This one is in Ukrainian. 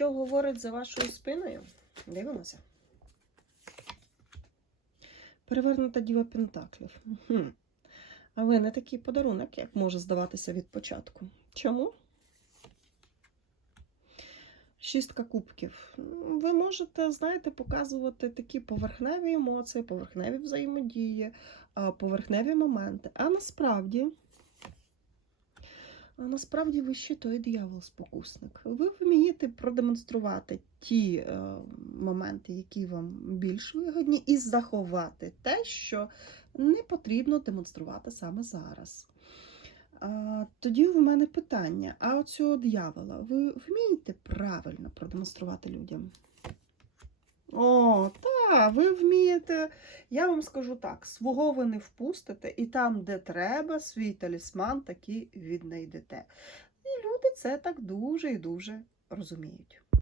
що говорить за вашою спиною? Дивимося. Перевернута діва Пентаклів. Хм. А ви не такий подарунок, як може здаватися від початку. Чому? Шістка кубків. Ну, Ви можете, знаєте, показувати такі поверхневі емоції, поверхневі взаємодії, поверхневі моменти. А насправді, а насправді ви ще той диявол-спокусник. Ви вмієте продемонструвати ті е, моменти, які вам більш вигодні, і заховати те, що не потрібно демонструвати саме зараз. А, тоді в мене питання: а оцього диявола ви вмієте правильно продемонструвати людям? О, так, ви вмієте. Я вам скажу так: свого ви не впустите, і там, де треба, свій талісман таки віднайдете. І люди це так дуже і дуже розуміють.